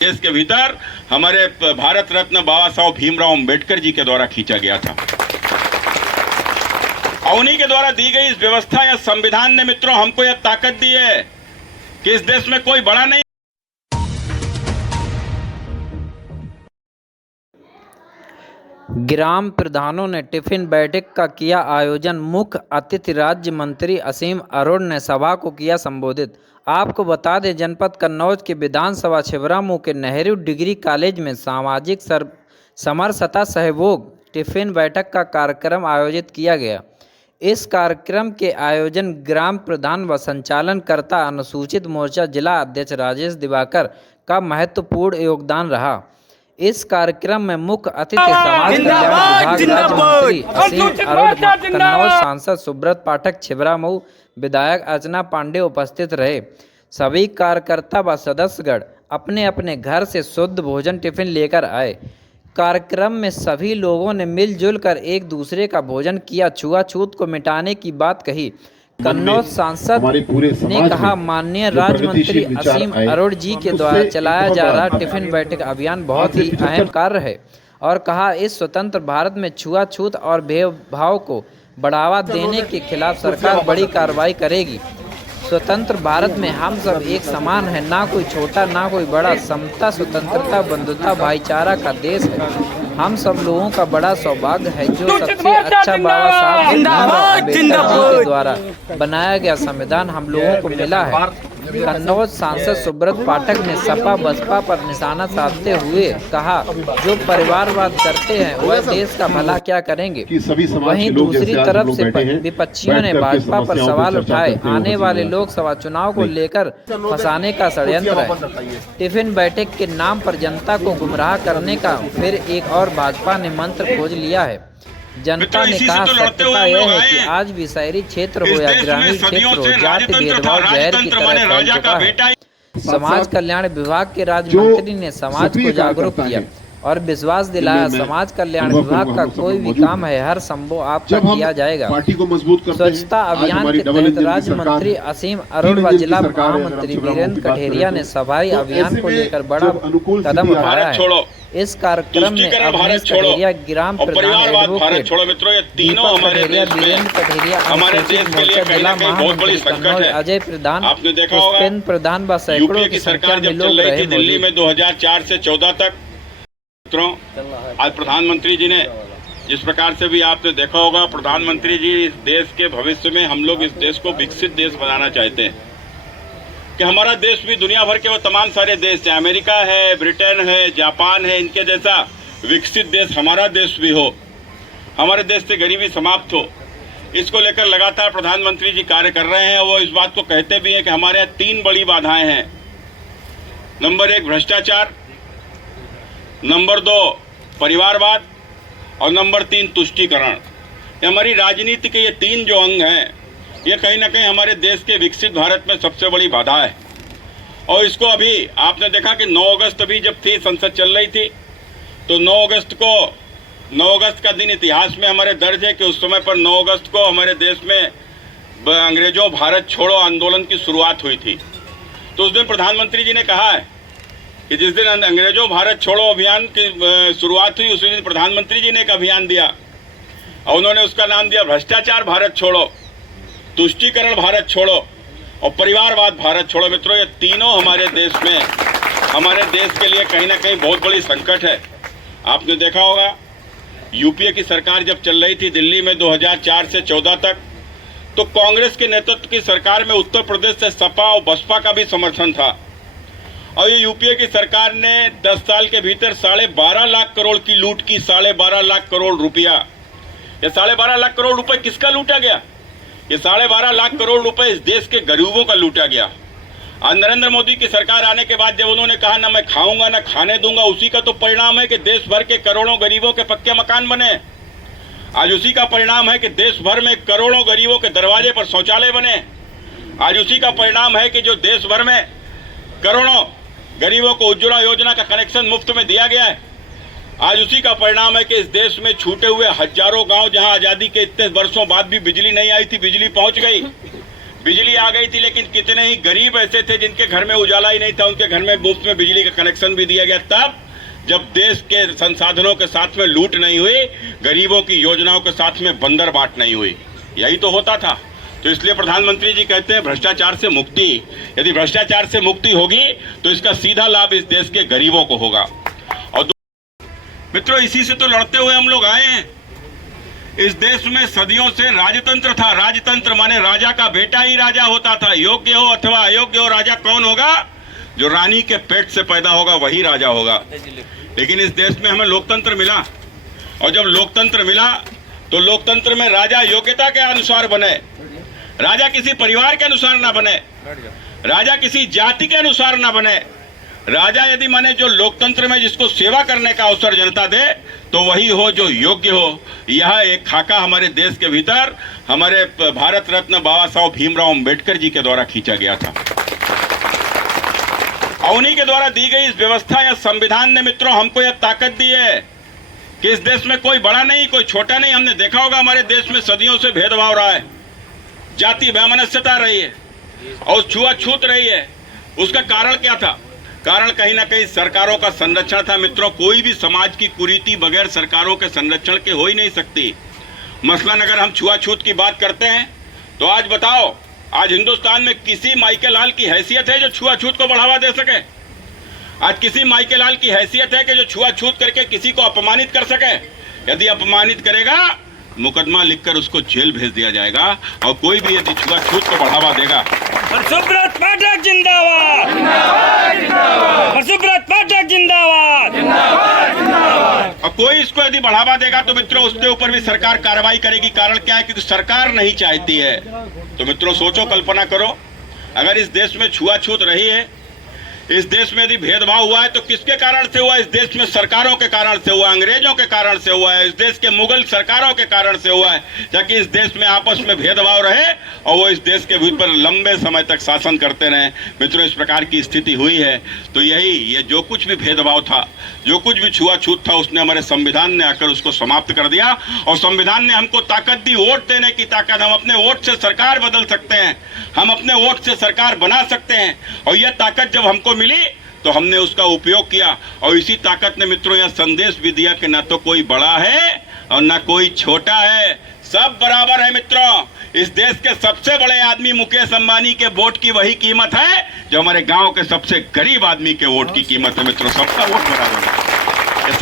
देश के भीतर हमारे भारत रत्न बाबा साहब भीमराव अंबेडकर जी के द्वारा खींचा गया था। उन्हीं के द्वारा दी गई इस व्यवस्था या संविधान ने मित्रों हमको यह ताकत दी है कि इस देश में कोई बड़ा नहीं। ग्राम प्रधानों ने टिफिन बैठक का किया आयोजन। मुख्य अतिथि राज्य मंत्री असीम अरोड़ ने सभा को किया संबोधित। आपको बता दें, जनपद कन्नौज के विधानसभा छिबरामऊ के नेहरू डिग्री कॉलेज में सामाजिक समरसता सहयोग टिफिन बैठक का कार्यक्रम आयोजित किया गया। इस कार्यक्रम के आयोजन ग्राम प्रधान व संचालनकर्ता अनुसूचित मोर्चा जिला अध्यक्ष राजेश दिवाकर का महत्वपूर्ण योगदान रहा। इस कार्यक्रम में मुख्य अतिथि समाज कल्याण विभाग राज्य मंत्री असीम अरोड़, कन्नौज सांसद सुब्रत पाठक, छिबरामऊ विधायक अर्चना पांडे उपस्थित रहे। सभी कार्यकर्ता व सदस्यगण अपने अपने घर से शुद्ध भोजन टिफिन लेकर आए। कार्यक्रम में सभी लोगों ने मिलजुल कर एक दूसरे का भोजन किया, छुआछूत को मिटाने की बात कही। कन्नौज सांसद ने कहा, माननीय राज्य मंत्री असीम अरोड़ जी के द्वारा चलाया जा रहा टिफिन बैठक अभियान बहुत ही अहम कार्य है और कहा, इस स्वतंत्र भारत में छुआछूत और भेदभाव को बढ़ावा देने के खिलाफ सरकार बड़ी कार्रवाई करेगी। स्वतंत्र भारत में हम सब एक समान है, ना कोई छोटा ना कोई बड़ा। समता, स्वतंत्रता, बंधुता, भाईचारा का देश है। हम सब लोगों का बड़ा सौभाग्य है जो सबसे अच्छा बाबा साहब अम्बेडकर जी के द्वारा बनाया गया संविधान हम लोगों को मिला है। कन्नौज सांसद सुब्रत पाठक ने सपा बसपा पर निशाना साधते हुए कहा, जो परिवारवाद करते हैं वह देश का भला क्या करेंगे। वहीं दूसरी तरफ से विपक्षियों ने भाजपा पर सवाल उठाए, आने वाले लोकसभा चुनाव को लेकर फंसाने का षड्यंत्र है। टिफिन बैठक के नाम पर जनता को गुमराह करने का फिर एक और भाजपा ने मंत्र खोज लिया है। जनता ने कहा, सत्यता यह है कि आज भी शहरी क्षेत्र हो या ग्रामीण क्षेत्र हो, जाति भेदभाव जहर की तरह फैल चुका है। समाज कल्याण विभाग के राज्य मंत्री ने समाज को जागरूक किया और विश्वास दिलाया, समाज कल्याण विभाग का कोई भी काम है हर संभव आपका किया जाएगा। स्वच्छता अभियान के तहत राज्य मंत्री असीम अरोड़ व जिला महामंत्री वीरेंद्र कठेरिया ने सफाई अभियान को लेकर बड़ा कदम उठाया है। इस कार्यक्रम में अवनीश कठेरिया, ग्राम प्रधान एडवोकेट वीरेंद्र कठेरिया, अनुसूचित मोर्चा जिला महामंत्री कन्नौज अजय प्रधान, पुष्पेंद्र प्रधान व सैकड़ों की संख्या में लोग रहे। दिल्ली में 2004 से 14 तक आज प्रधानमंत्री जी ने जिस प्रकार से भी आपने देखा होगा, प्रधानमंत्री जी इस देश के भविष्य में हम लोग इस देश को विकसित देश बनाना चाहते हैं कि हमारा देश भी दुनिया भर के वो तमाम सारे देश हैं, अमेरिका है, ब्रिटेन है, जापान है, इनके जैसा विकसित देश हमारा देश भी हो, हमारे देश से गरीबी समाप्त हो। इसको लेकर लगातार प्रधानमंत्री जी कार्य कर रहे हैं। वो इस बात को कहते भी हैं कि हमारे यहाँ 3 बड़ी बाधाएं हैं। नंबर 1 भ्रष्टाचार, नंबर 2 परिवारवाद और नंबर 3 तुष्टीकरण। ये हमारी राजनीति के ये 3 जो अंग हैं, ये कहीं ना कहीं हमारे देश के विकसित भारत में सबसे बड़ी बाधा है। और इसको अभी आपने देखा कि 9 अगस्त अभी जब थी, संसद चल रही थी, तो 9 अगस्त का दिन इतिहास में हमारे दर्ज है कि उस समय पर 9 अगस्त को हमारे देश में अंग्रेजों भारत छोड़ो आंदोलन की शुरुआत हुई थी। तो उस दिन प्रधानमंत्री जी ने कहा है कि जिस दिन अंग्रेजों भारत छोड़ो अभियान की शुरुआत हुई, उसी दिन प्रधानमंत्री जी ने एक अभियान दिया और उन्होंने उसका नाम दिया भ्रष्टाचार भारत छोड़ो, तुष्टीकरण भारत छोड़ो और परिवारवाद भारत छोड़ो। मित्रों, ये तीनों हमारे देश में, हमारे देश के लिए कहीं ना कहीं बहुत बड़ी संकट है। आपने देखा होगा, यूपीए की सरकार जब चल रही थी दिल्ली में 2004 से 14 तक, तो कांग्रेस के नेतृत्व की सरकार में उत्तर प्रदेश से सपा और बसपा का भी समर्थन था। और ये यूपीए की सरकार ने 10 साल के भीतर 12.5 लाख करोड़ की लूट की। 12.5 लाख करोड़ रुपया, ये 12.5 लाख करोड़ रुपए किसका लूटा गया? ये 12.5 लाख करोड़ रुपए इस देश के गरीबों का लूटा गया। आज नरेंद्र मोदी की सरकार आने के बाद जब उन्होंने कहा ना मैं खाऊंगा ना खाने दूंगा, उसी का तो परिणाम है कि देश भर के करोड़ों गरीबों के पक्के मकान बने। आज उसी का परिणाम है कि देश भर में करोड़ों गरीबों के दरवाजे पर शौचालय बने। आज उसी का परिणाम है कि जो देश भर में करोड़ों गरीबों को उज्ज्वला योजना का कनेक्शन मुफ्त में दिया गया है। आज उसी का परिणाम है कि इस देश में छूटे हुए हजारों गांव, जहां आजादी के इतने वर्षों बाद भी बिजली नहीं आई थी, बिजली पहुंच गई। बिजली आ गई थी, लेकिन कितने ही गरीब ऐसे थे जिनके घर में उजाला ही नहीं था, उनके घर में मुफ्त में बिजली का कनेक्शन भी दिया गया। तब जब देश के संसाधनों के साथ में लूट नहीं हुई, गरीबों की योजनाओं के साथ में बंदर बांट नहीं हुई, यही तो होता था। तो इसलिए प्रधानमंत्री जी कहते हैं भ्रष्टाचार से मुक्ति। यदि भ्रष्टाचार से मुक्ति होगी तो इसका सीधा लाभ इस देश के गरीबों को होगा। और मित्रों, इसी से तो लड़ते हुए हम लोग आए हैं। इस देश में सदियों से राजतंत्र था। राजतंत्र माने राजा का बेटा ही राजा होता था। योग्य हो अथवा अयोग्य हो, राजा कौन होगा? जो रानी के पेट से पैदा होगा वही राजा होगा। लेकिन इस देश में हमें लोकतंत्र मिला, और जब लोकतंत्र मिला तो लोकतंत्र में राजा योग्यता के अनुसार बने, राजा किसी परिवार के अनुसार ना बने, राजा किसी जाति के अनुसार ना बने। राजा यदि माने जो लोकतंत्र में जिसको सेवा करने का अवसर जनता दे तो वही हो जो योग्य हो। यह एक खाका हमारे देश के भीतर हमारे भारत रत्न बाबा साहब भीमराव अंबेडकर जी के द्वारा खींचा गया था। उन्हीं के द्वारा दी गई इस व्यवस्था या संविधान ने मित्रों हमको यह ताकत दी है कि इस देश में कोई बड़ा नहीं, कोई छोटा नहीं। हमने देखा होगा हमारे देश में सदियों से भेदभाव रहा है, जाति वैमनस्यता रही है और छुआछूत रही है। उसका कारण क्या था? कारण कहीं ना कहीं सरकारों का संरक्षण था। मित्रों, कोई भी समाज की कुरीति बगैर सरकारों के संरक्षण के हो ही नहीं सकती। मसलन अगर हम छुआछूत की बात करते हैं तो आज बताओ, आज हिंदुस्तान में किसी माइके लाल की हैसियत है जो छुआछूत को बढ़ावा दे सके? आज किसी माइके लाल की हैसियत है कि जो छुआछूत करके किसी को अपमानित कर सके? यदि अपमानित करेगा, मुकदमा लिखकर उसको जेल भेज दिया जाएगा। और कोई भी यदि छुआछूत को बढ़ावा देगा, सुब्रत पाठक जिंदाबाद, सुब्रत पाठक जिंदाबाद, और कोई इसको यदि बढ़ावा देगा तो मित्रों उसके ऊपर भी सरकार कार्रवाई करेगी। कारण क्या है? क्योंकि सरकार नहीं चाहती है। तो मित्रों सोचो, कल्पना करो, अगर इस देश में छुआछूत रही है, इस देश में यदि भेदभाव हुआ है तो किसके कारण से हुआ? इस देश में सरकारों के कारण से हुआ, अंग्रेजों के कारण से हुआ है, इस देश के मुगल सरकारों के कारण से हुआ है, ताकि इस देश में आपस में भेदभाव रहे और वो इस देश के ऊपर लंबे समय तक शासन करते रहे। मित्रों, इस प्रकार की स्थिति हुई है। तो ये जो कुछ भी भेदभाव था, जो कुछ भी छुआछूत था, उसने हमारे संविधान ने आकर उसको समाप्त कर दिया। और संविधान ने हमको ताकत दी, वोट देने की ताकत। हम अपने वोट से सरकार बदल सकते हैं, हम अपने वोट से सरकार बना सकते हैं। और यह ताकत जब हमको मिली तो हमने उसका उपयोग किया। और इसी ताकत ने मित्रों यह संदेश भी दिया कि ना तो कोई बड़ा है और ना कोई छोटा है, सब बराबर है। मित्रों, इस देश के सबसे बड़े आदमी मुकेश अंबानी के वोट की वही कीमत है जो हमारे गांव के सबसे गरीब आदमी के वोट की कीमत है। मित्रों, सबका वोट बराबर है।